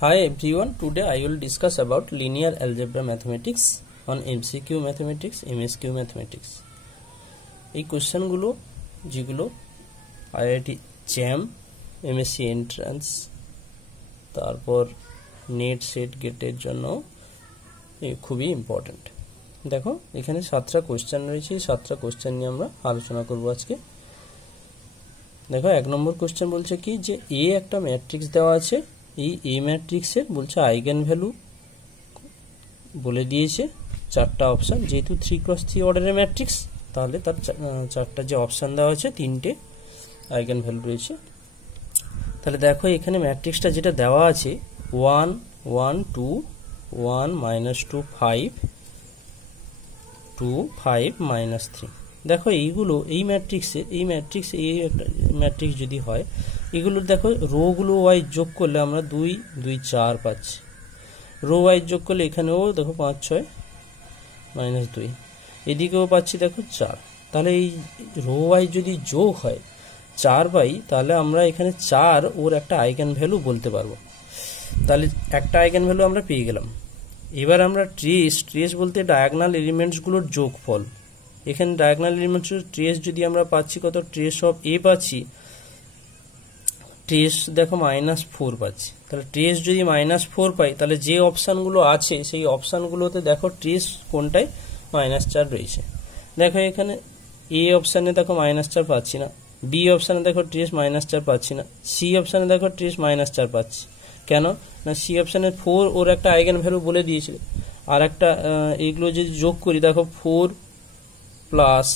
Hi everyone, today I will discuss about linear algebra mathematics on MCQ mathematics, MSQ mathematics. এই কোশ্চেনগুলো যেগুলো IIT JAM, MSc entrance, তারপর net set গেটের জন্য খুবই ইম্পর্টেন্ট। দেখো এখানে 7টা কোশ্চেন রয়েছে, 7টা কোশ্চেন নিয়ে আমরা আলোচনা করব আজকে। দেখো 1 নম্বর কোশ্চেন বলছে কি যে এ একটা ম্যাট্রিক্স দেওয়া আছে, এই এ ম্যাট্রিক্সের বলছে আইগেন ভ্যালু বলে দিয়েছে 4টা অপশন, যেহেতু 3x3 অর্ডারের ম্যাট্রিক্স তাহলে তার 4টা যে অপশন দেওয়া আছে 3টে আইগেন ভ্যালু রয়েছে। তাহলে দেখো এখানে ম্যাট্রিক্সটা যেটা দেওয়া আছে 1 1 2 1 -2 5 2 5 -3। দেখো এইগুলো এই ম্যাট্রিক্সে এই ম্যাট্রিক্স যদি হয় এগুলো দেখো রো গুলো ওয়াইজ যোগ করলে আমরা 2 2 4 পাচ্ছি, রো ওয়াইজ যোগ করলে এখানেও দেখো 5 6 -2, এদিকেও পাচ্ছি দেখো 4। তাহলে এই রো ওয়াইজ যদি যোগ হয় 4 পাই তাহলে আমরা এখানে 4 ওর একটা আইগেন ভ্যালু বলতে পারবো। তাহলে একটা আইগেন ভ্যালু আমরা পেয়ে গেলাম। এবার আমরা ট্রেস বলতে ডায়াগোনাল এলিমেন্টস গুলোর যোগফল, এখানে ডায়াগোনাল এলিমেন্টস ট্রেস যদি আমরা পাচ্ছি কত, ট্রেস অফ এ পাচ্ছি, ট্রেস দেখো -4 পাচ্ছি। তাহলে ট্রেস যদি -4 পাই তাহলে যে অপশনগুলো আছে সেই অপশনগুলোতে দেখো ট্রেস কোনটায় -4 রয়েছে। দেখো এখানে এ অপশনে দেখো -4 পাচ্ছি না, বি অপশনে দেখো ট্রেস -4 পাচ্ছি না, সি অপশনে দেখো ট্রেস -4 পাচ্ছি। কেন না সি অপশনে 4 ওর একটা আইগেন ভ্যালু বলে দিয়েছিল। আর একটা এইগুলো যদি যোগ করি দেখো 4 প্লাস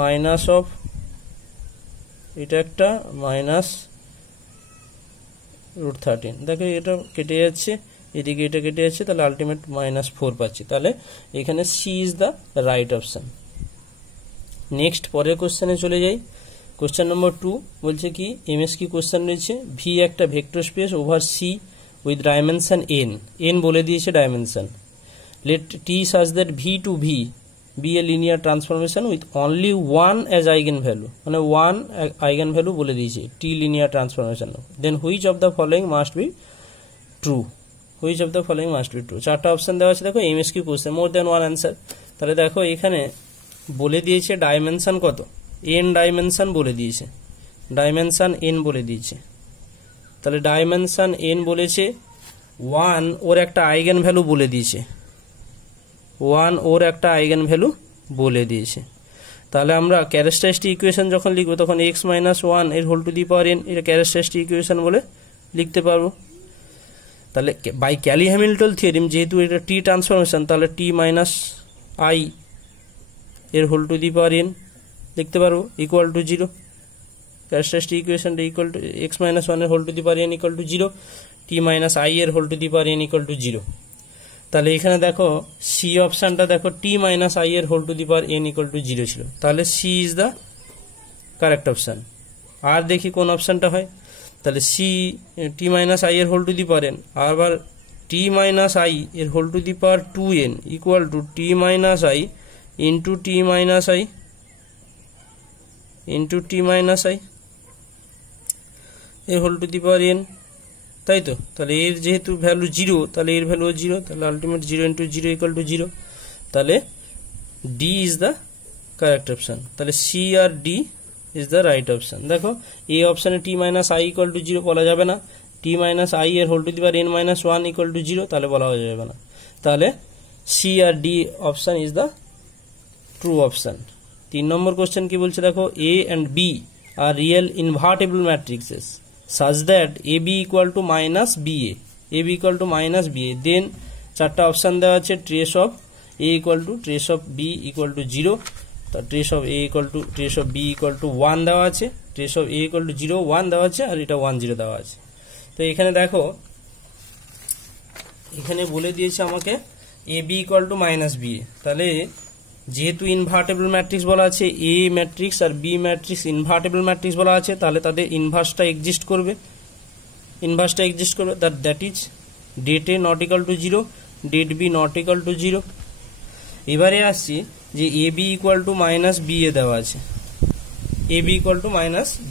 মাইনাস অফ এটা একটা -√13, দেখো এটা কেটে যাচ্ছে, এদিকে এটা কেটে যাচ্ছে, তাহলে আলটিমেট -4 পাচ্ছি। তাহলে এখানে C is the right option. Next পরের কোশ্চেনে চলে যাই। কোশ্চেন নম্বর 2 বলছে কি এমএস কি কোশ্চেন রয়েছে, ভি একটা vector space over C with dimension n বলে দিয়েছে dimension. Let T such that V to V be a linear transformation with only one as eigenvalue, মানে one eigenvalue বলে দিয়েছে t linear transformation, then which of the following must be true, which of the following must be true। 4টা option দেওয়া আছে। দেখো এমএসকিউ question, মোর দেন one answer. তাহলে দেখো এখানে বলে দিয়েছে ডাইমেনশন কত, n ডাইমেনশন বলে দিয়েছে, ডাইমেনশন n বলে দিয়েছে। তাহলে ডাইমেনশন n বলেছে 1 ওর একটা আইগেন ভ্যালু বলে দিয়েছে, 1 ওর একটা আইগেন ভ্যালু বলে দিয়েছে। তাহলে আমরা ক্যারেক্টারিস্টিক ইকুয়েশন যখন লিখবো তখন x - 1 এর whole to the power n, এটা ক্যারেক্টারিস্টিক ইকুয়েশন বলে লিখতে পারবো। তাহলে বাই ক্যালি হ্যামিল্টন থিওরেম যেহেতু এটা t ট্রান্সফরমেশন, তাহলে t - i এর whole to the power n লিখতে পারবো ইকুয়াল টু 0। ক্যারেক্টারিস্টিক ইকুয়েশনটা ইকুয়াল টু x - 1 এর whole to the power n equal to 0, t - i এর whole to the power n equal to 0। তাহলে এখানে দেখো সি অপশনটা দেখো t - i এর whole to the power n equal to 0 ছিল, তাহলে C is the correct option. আর দেখি কোন অপশনটা হয়। তাহলে সি t - i এর whole to the power n, আবার t - i এর whole to the power 2n equal to t - i into t - i into t - i এর whole to the power n, তাই তো। তাহলে এর যেহেতু ভ্যালু 0 তাহলে এর ভ্যালু 0, তাহলে আলটিমেট 0 ইন্টু 0 ইকুয়াল টু 0। তাহলে D is the correct option. তাহলে সি আর D is the right option. দেখো এই অপশনে t - i ইকুয়াল টু 0 বলা যাবে না, t - i এর whole to the power n - 1 equal to 0 তাহলে বলা যাবে না। তাহলে সি আর D option is the true option. 3 নম্বর কোশ্চেন কি বলছে দেখো, A and B are real invertible matrices such that AB equal to -BA, AB equal to -BA, then 4টা অপশন দেওয়া আছে, trace of A equal to trace of B equal to 0, trace of A equal to trace of B equal to 1 দেওয়া আছে, trace of A equal to 0 1 দেওয়া আছে, আর এটা 1 0 দেওয়া আছে। তো এখানে দেখো এখানে বলে দিয়েছে আমাকে AB equal to -BA, তাহলে যেহেতু ইনভার্টেবল ম্যাট্রিক্স বলা আছে, এ ম্যাট্রিক্স আর বি ম্যাট্রিক্স ইনভার্টেবল ম্যাট্রিক্স বলা আছে, তাহলে তাদের ইনভার্সটা এক্সিস্ট করবে, that is det A not equal to 0, det B not equal to 0। এবারে আসছি যে A B equal to -BA দেওয়া আছে, A B equal to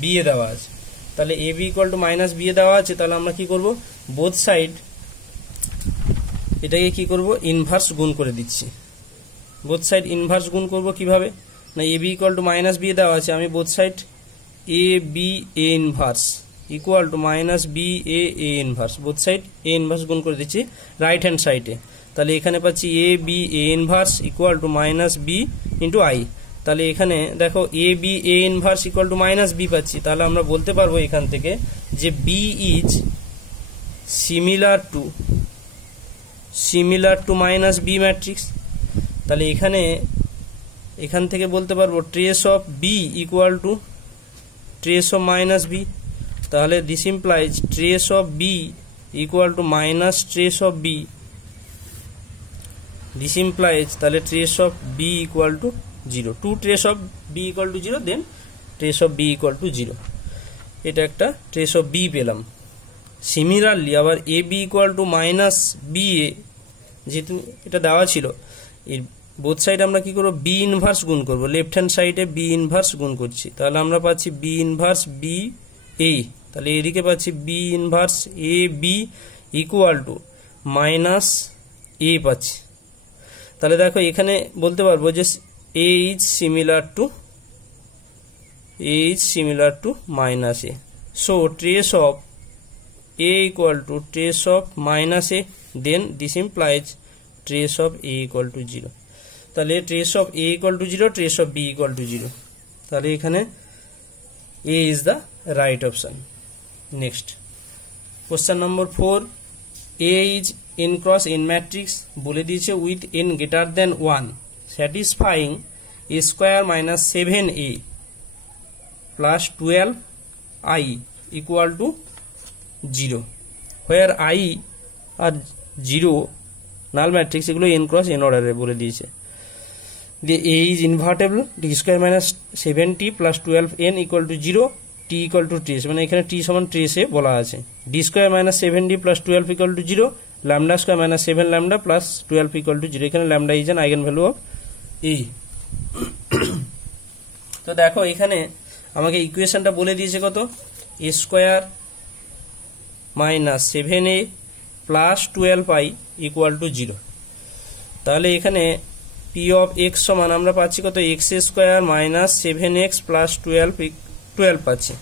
-BA দেওয়া আছে। তাহলে A B equal to minus B A দেওয়া আছে, তাহলে আমরা কি করব, বোথ সাইড এটাকে কি করব, ইনভার্স গুণ করে দিচ্ছি। বোথ সাইড ইনভার্স গুণ করব কিভাবে, না A B equal to minus B A দেওয়া আছে, আমি both side A B A inverse equal to minus B A inverse, both side A inverse গুণ করে দিচ্ছি রাইট হ্যান্ড সাইডে। তাহলে এখানে পাচ্ছি A B A inverse equal to minus B into I. তাহলে এখানে দেখো A B A inverse equal to minus B পাচ্ছি, তাহলে আমরা বলতে পারবো এখান থেকে যে B is similar to minus B matrix. তাহলে এখান থেকে বলতে পারবো trace of B equal to trace of minus B. তাহলে this implies trace of B equal to minus trace of B, this implies তাহলে trace of B equal to 0, two trace of B equal to 0 then trace of B equal to 0। এটা একটা trace of B পেলাম। Similarly আবার A B equal to minus B A, যেহেতু এটা দেওয়া ছিল, এর বোথ সাইড আমরা কি করবো, বি ইনভার্স গুণ করবো, লেফট হ্যান্ড সাইডে বি ইনভার্স গুণ করছি, তাহলে আমরা পাচ্ছি বি ইনভার্স বি এ। তাহলে এদিকে পাচ্ছি B inverse A B equal to minus A পাচ্ছি। তাহলে দেখো এখানে বলতে পারবো যে A is similar to minus A, so trace of a equal to trace of minus a, then this implies trace of a equal to 0। তাহলে trace of a equal to 0, trace of b equal to 0, তাহলে এখানে a is the right option। next question number 4, a is n cross n matrix বলে দিয়েছে with n greater than 1 satisfying a square minus 7a plus 12i equal to 0, where i আর 0 null matrix, এগুলো n cross n অর্ডারে বলে দিয়েছে। যে a is invertible, d square minus 7t plus 12n equal to 0, t equal to trace, মানে এখানে t সমান ট্রেসে বলা আছে। d square minus 7d plus 12 equal to 0, lambda square minus 7 lambda plus 12 equal to 0, এখানে lambda is an eigenvalue of a। তো দেখো এখানে আমাকে ইকুয়েশনটা বলে দিয়েছে কত, a square minus 7a plus 12i equal to 0। তাহলে এখানে p অফ x সমান আমরা পাচ্ছি কত, x square minus 7x plus 12 পাচ্ছি।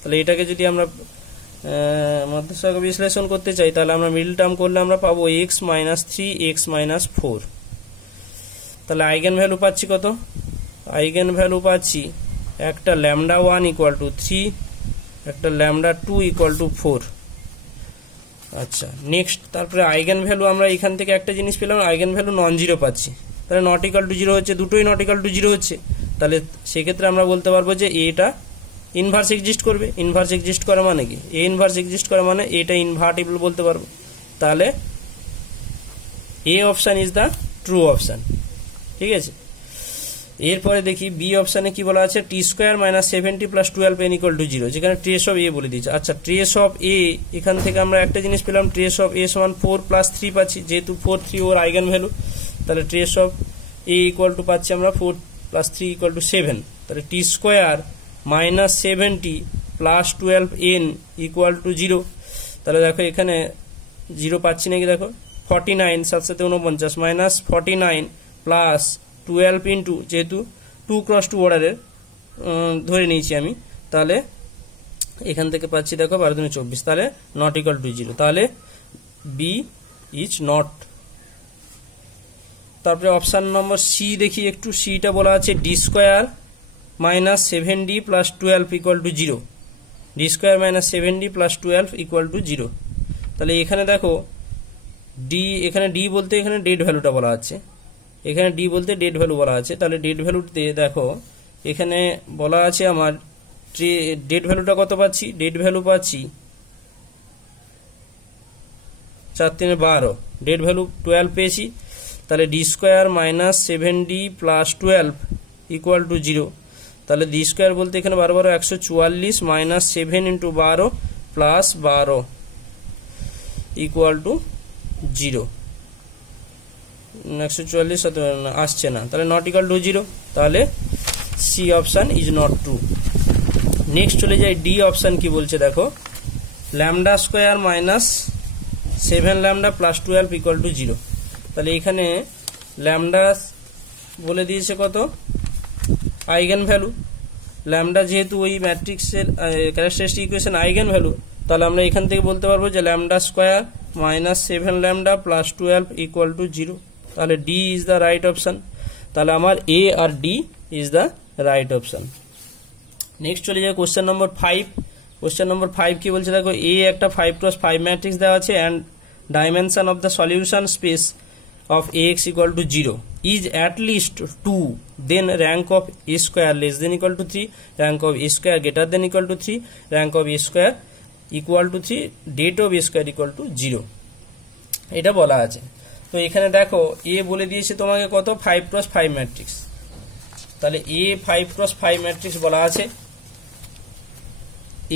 তাহলে এটাকে যদি আমরা মধ্যসহগ বিশ্লেষণ করতে চাই, তাহলে আমরা মিডল টার্ম করলে আমরা পাবো x মাইনাস 3x মাইনাস 4। তাহলে আইগেন ভ্যালু পাচ্ছি কত, আইগেন ভ্যালু পাচ্ছি একটা ল্যামডা 1 ইকুয়াল টু 3, একটা ল্যামডা 2 ইকুয়াল টু 4। আচ্ছা নেক্সট, তারপরে আইগেন ভ্যালু আমরা এখান থেকে একটা জিনিস পেলাম, আইগেন ভ্যালু নন জিরো পাচ্ছি, তাহলে নট ইকাল টু 0 হচ্ছে, দুটোই নট ইকাল টু 0 হচ্ছে। তাহলে সেক্ষেত্রে আমরা বলতে পারবো যে এটা ইনভার্স এক্সিস্ট করবে। ইনভার্স এক্সিস্ট করা মানে কি, এ ইনভার্স এক্সিস্ট করা মানে এটা ইনভার্টিবল বলতে পারবো। তাহলে A option is the true option, ঠিক আছে। এরপরে দেখি বি অপশনে কি বলা আছে, T square minus 70 plus 12n equal to 0, যেখানে ট্রেস অফ এ বলে দিয়েছে। আচ্ছা ট্রেস অফ এ, এখান থেকে আমরা একটা জিনিস পেলাম, ট্রেস অফ এ সমান 4 প্লাস 3 পাচ্ছি, যেহেতু 4 3 ওর আইগেন ভ্যালু। তাহলে trace of A equal to পাচ্ছি আমরা 4 প্লাস 3 ইকুয়াল টু 7। তাহলে t square minus 70 plus 12n equal to 0। তাহলে দেখো এখানে 0 পাচ্ছি নাকি, দেখো 49 সাথে সাথে 49 মাইনাস 49 প্লাস 12 ইন্টু, যেহেতু 2 ক্রস 2 অর্ডারের ধরে নিয়েছি আমি, তাহলে এখান থেকে পাচ্ছি দেখো 12 × 24, তাহলে নট ইকুয়াল টু 0, তাহলে বি ইজ নট। তারপরে অপশন নম্বর সি দেখি একটু, সিটা বলা আছে D square minus 7d plus 12 equal to 0, D square minus 7d plus 12 equal to 0। তাহলে এখানে দেখো ডি, এখানে ডি বলতে এখানে ডেড ভ্যালুটা বলা আছে, এখানে ডি বলতে ডেড ভ্যালু বলা আছে। তাহলে ডেড ভ্যালুতে দেখো এখানে বলা আছে আমার ডেড ভ্যালুটা কত পাচ্ছি, ডেড ভ্যালু পাচ্ছি 4 × 3 = 12, ডেড ভ্যালু 12 পেয়েছি। তাহলে D square minus 7d plus 12 equal to 0। তাহলে ডি স্কোয়ার বলতে এখানে 12 12 144 মাইনাস 7 × 12 প্লাস 12 ইকুয়াল টু 0। 144 আসছে না, তাহলে নট ইকুয়াল টু 0, তাহলে C option is not true. Next চলে যাই ডি অপশন কি বলছে দেখো, lambda square minus 7 lambda plus 12 equal to 0। তাহলে এখানে ল্যামডা বলে দিয়েছে কত, আইগেন ভ্যালু। ল্যামডা যেহেতু ওই ম্যাট্রিক্সের ক্যারেক্টারিস্টিক ইকুয়েশন আইগেন ভ্যালু, তাহলে আমরা এখান থেকে বলতে পারবো যে lambda square minus 7 lambda plus 12 equal to 0। তাহলে D is the right option. তাহলে আমার এ আর D is the right option. Next চলে যায় কোশ্চেন নম্বর 5। কোশ্চেন নম্বর 5 কি বলছে দেখো, এ একটা 5x5 ম্যাট্রিক্স দেওয়া আছে and dimension of the solution space of ax equal to 0 is at least 2, then rank of a square less than equal to 3, rank of a square greater than equal to 3, rank of a square equal to 3, date of a square equal to 0 এটা বলা আছে। তো এখানে দেখো এ বলে দিয়েছে তোমাকে কত, 5x5 ম্যাট্রিক্স। তাহলে এ 5x5 ম্যাট্রিক্স বলা আছে,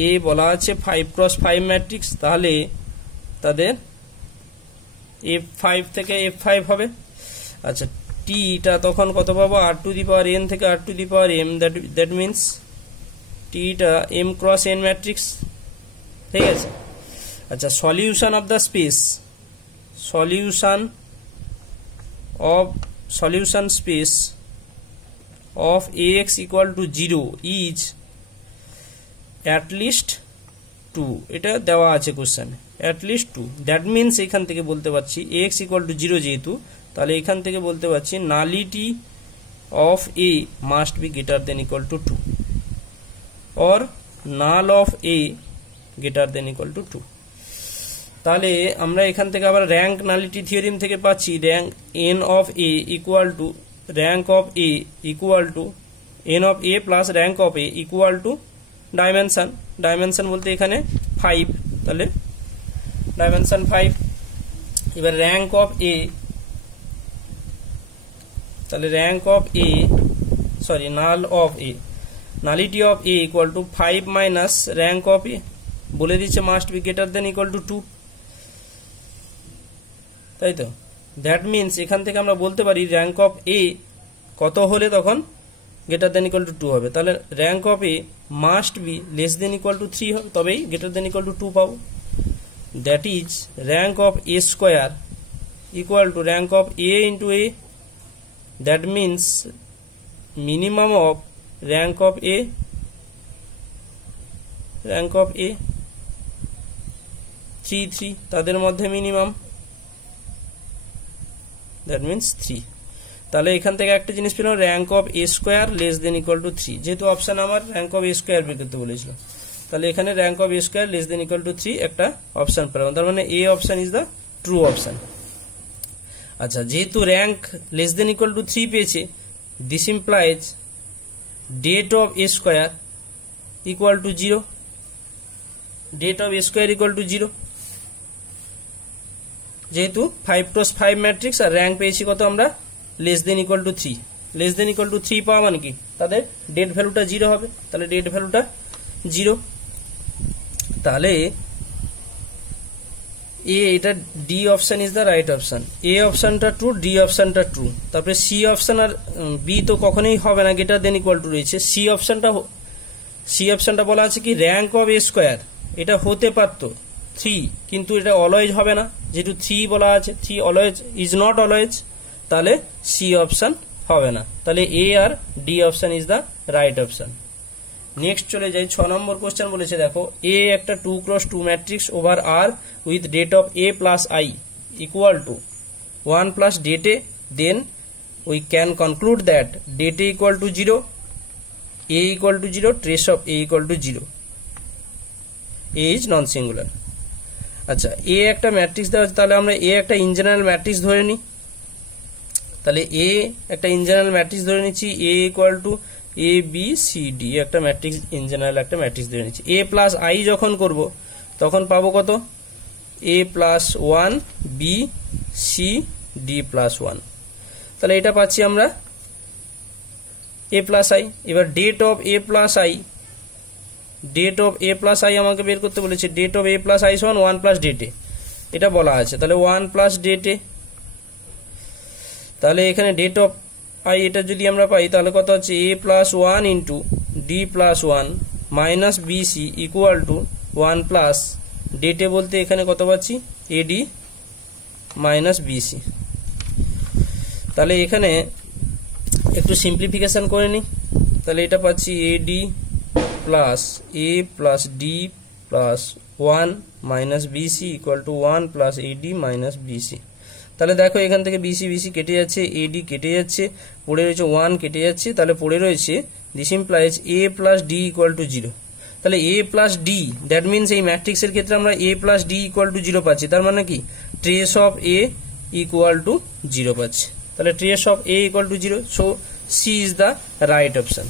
এ বলা আছে 5x5 ম্যাট্রিক্স। তাহলে তাদের f5 থেকে f5 হবে। আচ্ছা, টিটা তখন কত পাবো, r to the power n থেকে r to the power m, that means theta m cross n matrix, ঠিক আছে। আচ্ছা, solution of the space, solution space of ax equal to 0 is at least 2, এটা দেওয়া আছে কোশ্চেনে, অ্যাট লিস্ট 2। দ্যাট মিনস এখান থেকে বলতে পারছি ax ইকুয়াল টু 0 যেহেতু, তাহলে এখান থেকে বলতে পারছি nullity of a must be greater than equal to 2 or null of a greater than equal to 2। তাহলে আমরা এখান থেকে আবার র্যাঙ্ক নালিটি থিওরিম থেকে পাচ্ছি rank n of a equal two rank of a equal two n of a plus rank of a equal two dimension. Dimension বলতে এখানে 5, তাহলে ডাইমেনশন 5। এবার র্যাঙ্ক অফ এ, তাহলে rank of A sorry null of A, nullity of A equal to 5 minus rank of A, বলে দিচ্ছে must be greater than equal to 2, তাই তো। That means এখান থেকে আমরা বলতে পারি র্যাঙ্ক অফ এ কত হলে তখন গ্রেটার দেন ইকুয়াল টু 2 হবে। তাহলে rank of a must be less than equal to 3 হবে, তবেই গ্রেটার দেন ইকুয়াল টু 2 পাবো। That is rank of a square equal to rank of a into a, that means minimum of rank of a 3 তাদের মধ্যে minimum, that means 3। তাহলে এখান থেকে একটা জিনিস পেলাম, rank of a square less than equal to 3, যেহেতু option আমার র্যাঙ্ক অফ a স্কোয়ার বের করতে বলেছিল, তাহলে এখানে rank of a square less than equal to 3 একটা অপশন পেলাম, তার মানে A option is the true option. আচ্ছা, যেহেতু rank less than equal to 3 পেয়েছে, this implies det of a square equal to 0, det of a square equal to 0, যেহেতু 5x5 matrix আর rank পেয়েছি কত আমরা, less than equal to 3। Less than equal to 3 পাওয়া মানে কি, তাদের ডেট ভ্যালুটা 0 হবে, তাহলে ডেট ভ্যালুটা 0। তাহলে এ, এটা D option is the right option. A অপশনটা ট্রু, ডি অপশনটা ট্রু। তারপরে সি অপশন আর বি তো কখনোই হবে না, গ্রেটার দেন ইকুয়াল টু রয়েছে। সি অপশনটা বলা আছে কি র্যাঙ্ক অফ এ স্কোয়ার, এটা হতে পারতো 3, কিন্তু এটা অলওয়েজ হবে না, যেহেতু 3 বলা আছে, 3 অলওয়েজ ইজ নট অলওয়েজ, তাহলে সি অপশন হবে না। তাহলে এ আর D option is the right option. Next চলে যাই 6 নম্বর কোশ্চেন বলেছে দেখো, এ একটা 2x2 matrix over R with det of a plus I equal to 1 plus det A, then we can conclude that det A equal to 0, a equal to 0, trace of a equal to 0, a is non singular. আচ্ছা, A একটা matrix দেওয়া আছে, তাহলে আমরা এ একটা in general matrix ধরে নিই। তাহলে এ একটা ইন জেনারেল ম্যাট্রিক্স ধরে নিচ্ছি, a equal to A B C D, একটা ম্যাট্রিক্স ইন জেনারেল একটা ম্যাট্রিক্স ধরে নিচ্ছি। এ প্লাস আই যখন করব তখন পাবো কত, A plus 1 B C D plus 1, তাহলে এটা পাচ্ছি আমরা এ প্লাস আই। এবার det of A plus I, det of A plus I আমাকে বের করতে বলেছে, det of A plus I সমান 1 প্লাস ডেট এ, এটা বলা আছে। তাহলে 1 প্লাস ডেট এ, তাহলে এখানে ডেট অফ আই এটা যদি আমরা পাই তাহলে কত হচ্ছে, A plus 1 into D plus 1 minus BC equal to 1 plus ডেটে বলতে এখানে কত পাচ্ছি এডি মাইনাস বিসি। তাহলে এখানে একটু সিম্পলিফিকেশন করে নিই, তাহলে এটা পাচ্ছি AD plus A plus D plus 1 minus BC equal to 1 plus AD minus BC. তাহলে দেখো এখান থেকে বিসি বিসি কেটে যাচ্ছে, এডি কেটে যাচ্ছে, পড়ে রয়েছে 1 কেটে যাচ্ছে, তাহলে পড়ে রয়েছে this implies A plus D equal to 0। তাহলে A plus D that means এই ম্যাট্রিক্সের ক্ষেত্রে আমরা A plus D equal to 0 পাচ্ছি, তার মানে কি trace of A equal to 0 পাচ্ছি। তাহলে trace of A equal to 0, so C is the right option.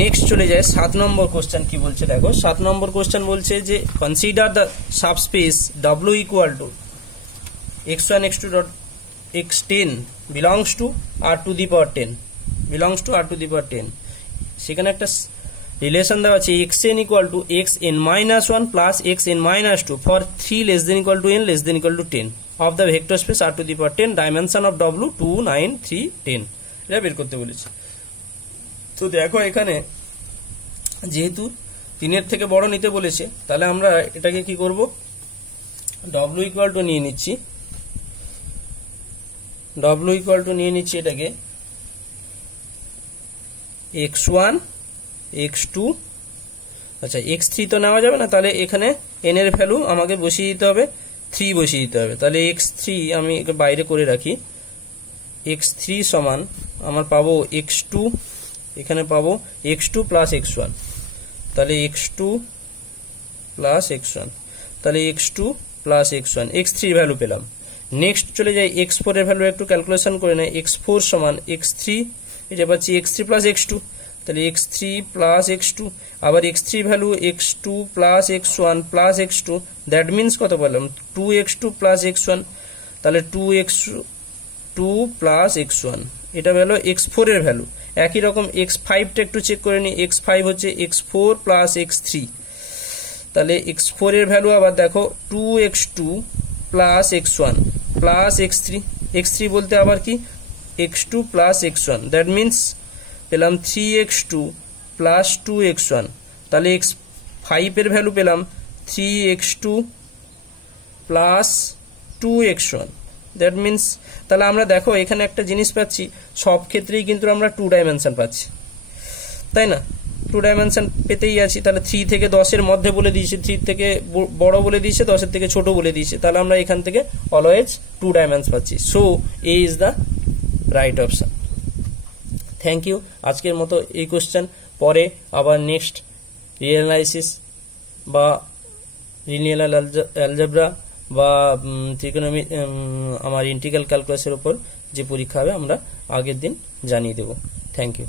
Next চলে যায় 7 নম্বর কোশ্চেন। কি বলছে দেখো, 7 নম্বর কোশ্চেন বলছে যে consider the subspace W equal to x1 x2 dot x10 belongs to r to the power 10 belongs to r to the power 10। সেখানে একটা relation দেওয়া আছে xn equal to xn minus 1 plus xn minus 2 for 3 less than equal to n less than equal to 10 of the vector space r to the power 10 dimension of W 2 9 3 10। এটা বের করতে বলেছে। তো দেখো এখানে যেহেতু 3 এর থেকে বড় নিতে বলেছে, তাহলে আমরা এটাকে কি করব, W ইকুয়াল টু নিয়ে নিচ্ছি, W ইকুয়াল টু নিয়ে নিচ্ছি এটাকে x1 x2, আচ্ছা x3 তো নেওয়া যাবে না, তাহলে এখানে n এর ভ্যালু আমাকে বসিয়ে দিতে হবে, 3 বসিয়ে দিতে হবে। তাহলে x3 আমি বাইরে করে রাখি, x3 সমান আমার পাবো x2, এখানে পাবো x2 প্লাস x1, তাহলে x2 প্লাস x1, তাহলে x2 plus x1, x3 value পেলাম। নেক্সট চলে যাই x4 এর ভ্যালু একটু ক্যালকুলেশন করে নেয়, x4 সমান x3, এটা পাচ্ছি x3 প্লাস x2, তাহলে x3 প্লাস x2, আবার x3 value x2 plus x1 plus x2, that means কত পেলাম 2x2 প্লাস x1, তাহলে 2x2 প্লাস x1, এটা হলো x4 এর ভ্যালু। একই রকম x5 টা একটু চেক করে নিই, x5 হচ্ছে x4 প্লাস x3, তাহলে x4 এর ভ্যালু আবার দেখো 2x2 plus x1 plus x3, x3 বলতে আবার কি x2 plus x1, that means পেলাম 3x2 প্লাস 2x1, তাহলে x5 এর ভ্যালু পেলাম 3x2 plus 2x1, that means তাহলে আমরা দেখো এখানে একটা জিনিস পাচ্ছি, সব ক্ষেত্রেই কিন্তু আমরা 2 ডাইমেনশন পাচ্ছি, তাই না, 2 ডাইমেনশন পেতেই আছি। তাহলে 3 থেকে 10 এর মধ্যে বলে দিয়েছে, 3 থেকে বড় বলে দিয়েছে, 10 এর থেকে ছোট বলে দিয়েছে, তাহলে আমরা এখান থেকে অলওয়েজ 2 ডাইমেনশন পাচ্ছি, so A is the right option. Thank you. আজকের মতো এই কোশ্চেন, পরে আবার নেক্সট রিয়েল অ্যানালাইসিস বা লিনিয়ার অ্যালজেব্রা বা ত্রিকোণমিতি আমার ইন্টিগ্রাল ক্যালকুলাসের উপর যে পরীক্ষা হবে আমরা আগের দিন জানিয়ে দেব। Thank you.